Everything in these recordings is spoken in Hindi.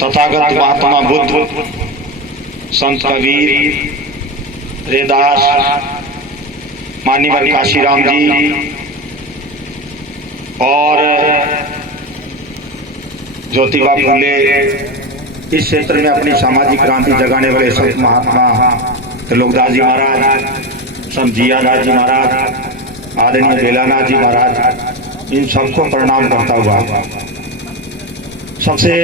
तथागत महात्मा बुद्ध, संत कबीर, रैदास, मान्यवर काशीराम जी और ज्योतिबा फूले इस क्षेत्र में अपनी सामाजिक क्रांति जगाने वाले संत महात्मा त्रिलोकदास जी महाराज, संत जियादास जी महाराज, आदरणीय बेलानाथ जी महाराज, इन सबको प्रणाम करता हुआ सबसे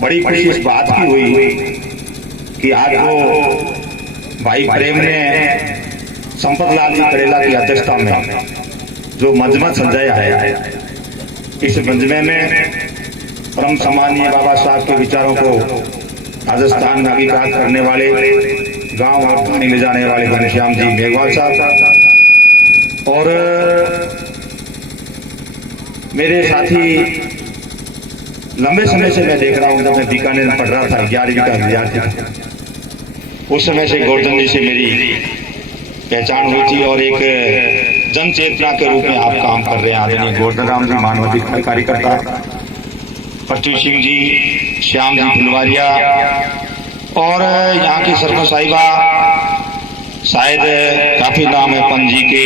बड़ी खुशी इस बात की हुई कि आज वो भाई प्रेम ने संपत लाल जी करेला की अध्यक्षता में जो मंजमा सजाया है, इस मंजमे में परम सम्मानीय बाबा साहब के विचारों को राजस्थान में आविष्कार करने वाले, गांव और पानी ले जाने वाले घनश्याम जी मेघवाल साहब और मेरे साथी, लंबे समय से मैं देख रहा हूं, जब मैं बीकानेर में पढ़ रहा था 11वीं का विद्यार्थी था, उस समय से गोवर्धन जी से मेरी पहचान हुई थी और एक जन चेतना के रूप में आप काम कर रहे हैं। आदरणीय गोवर्धन राम जी मानवाधिकार कार्यकर्ता, पृथ्वी सिंह जी, श्याम जी फुलवारिया और यहाँ की सरपंच साहिबा, शायद काफी नाम है पंजी के,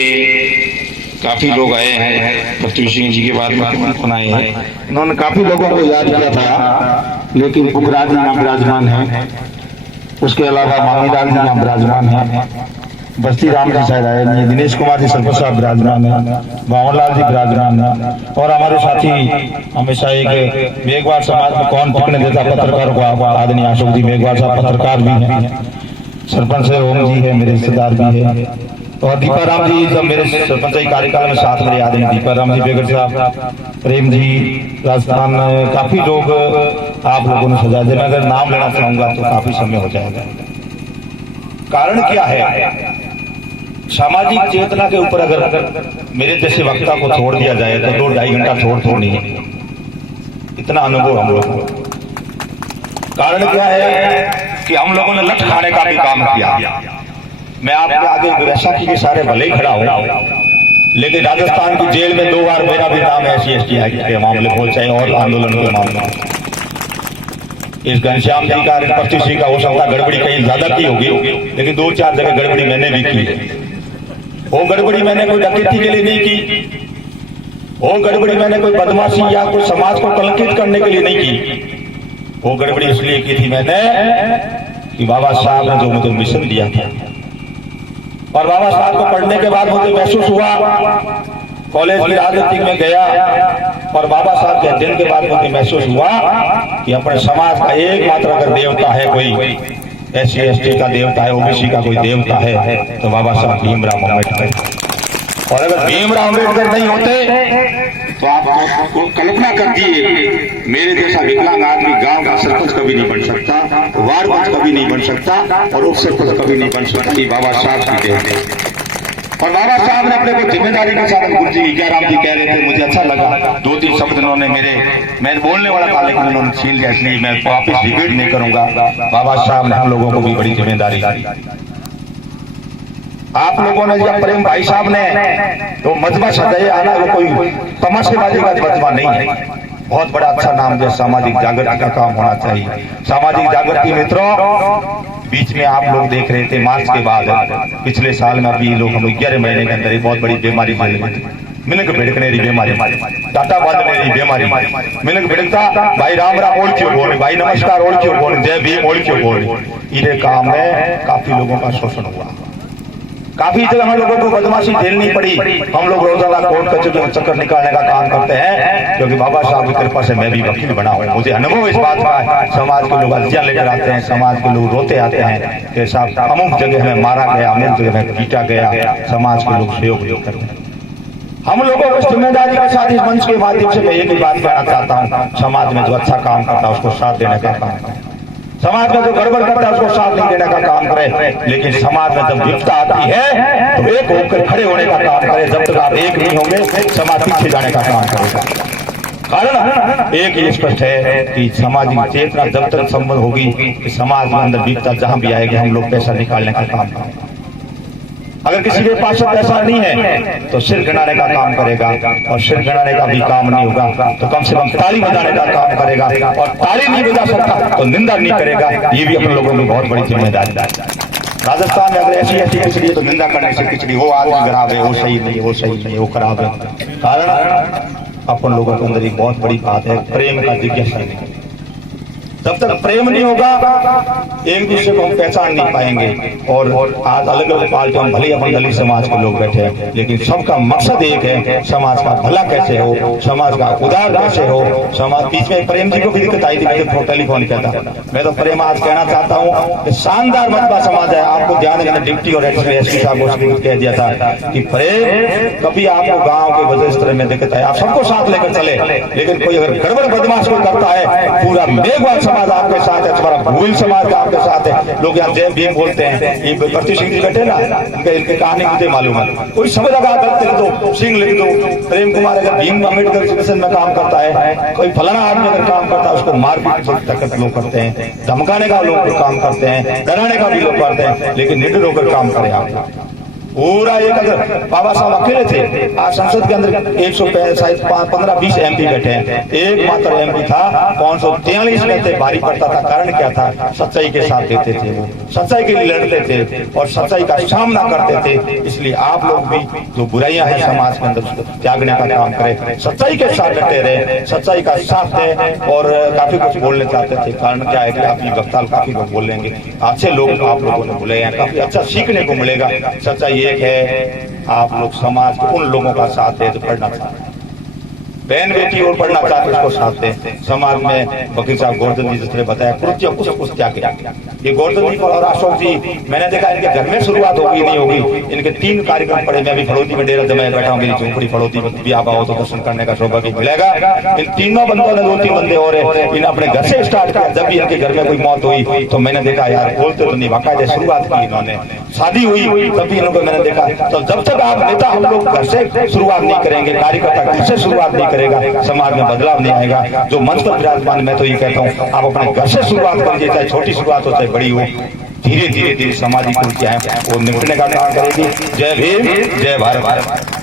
काफी लोग आए हैं। पृथ्वी सिंह जी के बाद में कौन आए हैं, इन्होंने काफी लोगों को याद किया था, लेकिन पुखराज जी यहाँ विराजमान है, उसके अलावा मामीलाल जी यहाँ विराजमान है, बस्ती राम जी शायद आए नहीं, दिनेश कुमार जी सरपंच साहब विराजमान है, बावनलाल जी विराजमान है और हमारे साथी हमेशा एक मेघवाल समाज में कौन टिकने देता पत्रकारों को, आदरणीय अशोक जी मेघवाल साहब पत्रकार भी हैं, सरपंच ओम जी है, मेरे रिश्तेदार भी है और दीपाराम जी जब मेरे सरपंचाई कार्यकाल में साथ मेरे आदमी दीपाराम जी बेगर साहब, प्रेम जी, राजस्थान काफी लोग आप लोगों ने सजा दिया। मैं अगर नाम लेना चाहूंगा तो काफी समय हो जाएगा। कारण क्या है, सामाजिक चेतना के ऊपर अगर मेरे जैसे वक्ता को छोड़ दिया जाए तो 2-2.5 घंटा छोड़ नहीं है, इतना अनुभव हम लोगों को। कारण क्या है कि हम लोगों ने लठ खाने का भी काम किया। मैं आपके आगे वैशाखी के सारे भले ही खड़ा हूं, लेकिन राजस्थान की जेल में 2 बार मेरा भी नाम SC/ST के मामले पहुंचे और आंदोलन के मामले। इस घनश्याम जी का, पृथ्वी सिंह का हो सकता गड़बड़ी कहीं ज्यादा की होगी, लेकिन 2-4 जगह गड़बड़ी मैंने भी की है। वो गड़बड़ी मैंने कोई डकैती के लिए नहीं की, वो गड़बड़ी मैंने कोई बदमाशी या कोई समाज को कलंकित करने के लिए नहीं की। वो गड़बड़ी इसलिए की थी मैंने कि बाबा साहब ने जो मुझे मिशन दिया था और बाबा साहब को पढ़ने के बाद मुझे महसूस हुआ, कॉलेज की राजनीति में गया और बाबा साहब के अध्ययन के बाद मुझे महसूस हुआ कि अपने समाज का एकमात्र अगर देवता है, कोई SC/ST का देवता है, OBC का कोई देवता है, तो बाबा साहब भीमराव अम्बेडकर। और अगर भीमराव अम्बेडकर नहीं होते तो आप कल्पना कर दिए, मेरे जैसा विकलांग आदमी गांव का सरपंच कभी नहीं बन सकता, वार्ड पंच कभी नहीं बन सकता और उप सरपंच कभी नहीं बन सकता। ये बाबा साहब की देन है। और बाबा साहब ने अपने को जिम्मेदारी के साथ, गुरु जी जयराम जी कह रहे थे, मुझे अच्छा लगा 2-3 शब्द उन्होंने मैं बोलने वाला था लेकिन उन्होंने छीन लिया, इसलिए मैं वापिस रिपीट नहीं करूंगा। बाबा साहब ने हम लोगों को भी बड़ी जिम्मेदारी दी। आप लोगों ने जब प्रेम भाई साहब ने तो मजमा सजाया आना, वो कोई तमाशेबाजी का मजमा नहीं है, बहुत बड़ा अच्छा नाम जो सामाजिक जागृति का काम होना चाहिए। सामाजिक जागृति मित्रों, बीच में आप लोग देख रहे थे मार्च के बाद पिछले साल में अभी लोग हम 11 महीने के अंदर एक बहुत बड़ी बीमारी फैल गई, मिनक भिड़कने की बीमारी, टाटा बांधने की बीमारी, मिनक भिड़कता भाई राम राम ओढ़ क्यों बोले, भाई नमस्कार ओढ़ क्यों बोले, जय भीम ओढ़ क्यों बोले। इन्हें काम में काफी लोगों का शोषण हुआ, काफी जगह हम लोगों को बदमाशी झेलनी पड़ी। हम लोग रोजाना कोर्ट कचहरी में चक्कर निकालने का काम करते हैं, क्योंकि बाबा साहब की कृपा से मैं भी वकील बना हूं। मुझे अनुभव इस बात का है, समाज के लोग अर्जियां लेकर आते हैं, समाज के लोग रोते आते हैं कि साहब अमुक जगह हमें मारा गया, अमुक जगह हमें पीटा गया, समाज के लोग सहयोग नहीं करते हैं। हम लोगों को जिम्मेदारी के साथ इस मंच के माध्यम से मैं एक ही बात कहना चाहता हूँ, समाज में जो अच्छा काम करता है उसको साथ देने का काम करें, समाज में जो गड़बड़ करता है उसको साथ नहीं देने का काम करे। लेकिन समाज में जब विपदा आती है तो एक होकर खड़े होने का काम करे। जब तक आप एक नहीं होंगे समाज पीछे जाने का काम करेगा। कारण एक ही स्पष्ट है कि सामाजिक चेतना जब तक संभव होगी कि समाज में अंदर विपदा जहां भी आएगी हम लोग पैसा निकालने का काम करेंगे। अगर किसी के पास पैसा नहीं है तो सिर गिनाने का काम करेगा, और सिर गिनाने का भी काम नहीं होगा तो कम से कम ताली बजाने का काम करेगा, और ताली नहीं बजा सकता तो निंदा नहीं करेगा। ये भी अपने लोगों की बहुत बड़ी जिम्मेदारी है। राजस्थान में अगर ऐसी ऐसी खिचड़ी है तो निंदा करने से खिचड़ी वो आदमी खराब है, वो सही नहीं, वो सही नहीं, वो खराब है। कारण अपन लोगों के अंदर एक बहुत बड़ी बात है, प्रेम का जिज्ञासा नहीं। जब तक प्रेम नहीं होगा एक दूसरे को हम पहचान नहीं पाएंगे। और आज अलग अलग पार्टियों में भले अपन दलित समाज के लोग बैठे हैं, लेकिन सबका मकसद एक है, समाज का भला कैसे हो, समाज का उदार कैसे हो। समाज बीच में प्रेम जी को भी दिक्कत आई थी, टेलीफोन किया था। मैं तो प्रेम आज कहना चाहता हूँ कि शानदार मतबा समाज है। आपको ध्यान है, मैंने डिप्टी और एसपी साहब को कह दिया था कि प्रेम कभी आपको गाँव के वजह इस तरह में दिक्कत है, आप सबको साथ लेकर चले, लेकिन कोई अगर गड़बड़ बदमाश कोई करता है, पूरा मेघवाल समाज आपके साथ है, तुम्हारा भूल समाज का आपके साथ है। लोग यहाँ जय भीम बोलते हैं, ये प्रति सिंह जी बैठे ना, इनकी कहानी मुझे मालूम है। कोई समझ लगा गलत लिख दो, सिंह लिख दो। प्रेम कुमार अगर भीम अम्बेडकर में काम करता है, कोई फलाना आदमी अगर काम करता है, उसको मारपीट तक लोग करते हैं, धमकाने का लोग काम करते हैं, डराने का भी लोग करते हैं, लेकिन निडर होकर काम करें आप। पूरा एक अगर बाबा साहब अकेले थे, आज संसद के अंदर 115-20 MP बैठे हैं, एक मात्र MP था 543 में थे, भारी पड़ता था। कारण क्या था? सच्चाई के साथ देते थे, वो सच्चाई के लिए लड़ते थे और सच्चाई का सामना करते थे। इसलिए आप लोग भी जो बुराइयां हैं समाज के अंदर त्यागने का काम करें, सच्चाई के साथ डटे रहे, सच्चाई का साथ दें। और काफी कुछ बोलने चाहते थे, कारण क्या है कि आप वक्ताल काफी लोग बोलेंगे, अच्छे लोग आप लोगों ने बोले हैं, काफी अच्छा सीखने को मिलेगा। सच्चाई एक है, आप लोग समाज के उन लोगों का साथ है जो पढ़ना चाहते हैं, बहन बेटी और पढ़ना चाहते हैं, उसको साथ दें। समाज में वकील साहब गोवर्धन जी जिसने बताया कृत्य कुछ त्याग, ये गोवर्धन जी और अशोक जी, मैंने देखा इनके घर में शुरुआत होगी नहीं होगी, इनके 3 कार्यक्रम पड़े। मैं भी फड़ौती में डेरा जमाए बैठा हूँ, मेरी झोंपड़ी फड़ौती में भी आप आओ तो दर्शन करने का सौभाग्य मिलेगा। इन तीनों बंदों ने 2-3 बंदे और इन अपने घर से स्टार्ट किया। जब भी इनके घर में कोई मौत हुई तो मैंने देखा यार बोलते तो नहीं, बाकायदे शुरुआत की इन्होंने। शादी हुई तब भी इनको मैंने देखा। तो जब तक आप नेता हम लोग घर से शुरुआत नहीं करेंगे, कार्यकर्ता घर से शुरुआत नहीं करेगा, समाज में बदलाव नहीं आएगा। जो मंच पर विराजमान, मैं तो ये कहता हूँ आप अपने घर से शुरुआत करिए, चाहे छोटी शुरुआत हो चाहे बड़ी हो। धीरे धीरे धीरे सामाजिक कुरीतियां हैं वो निपटने का काम करेगी। जय भीम, जय भारत।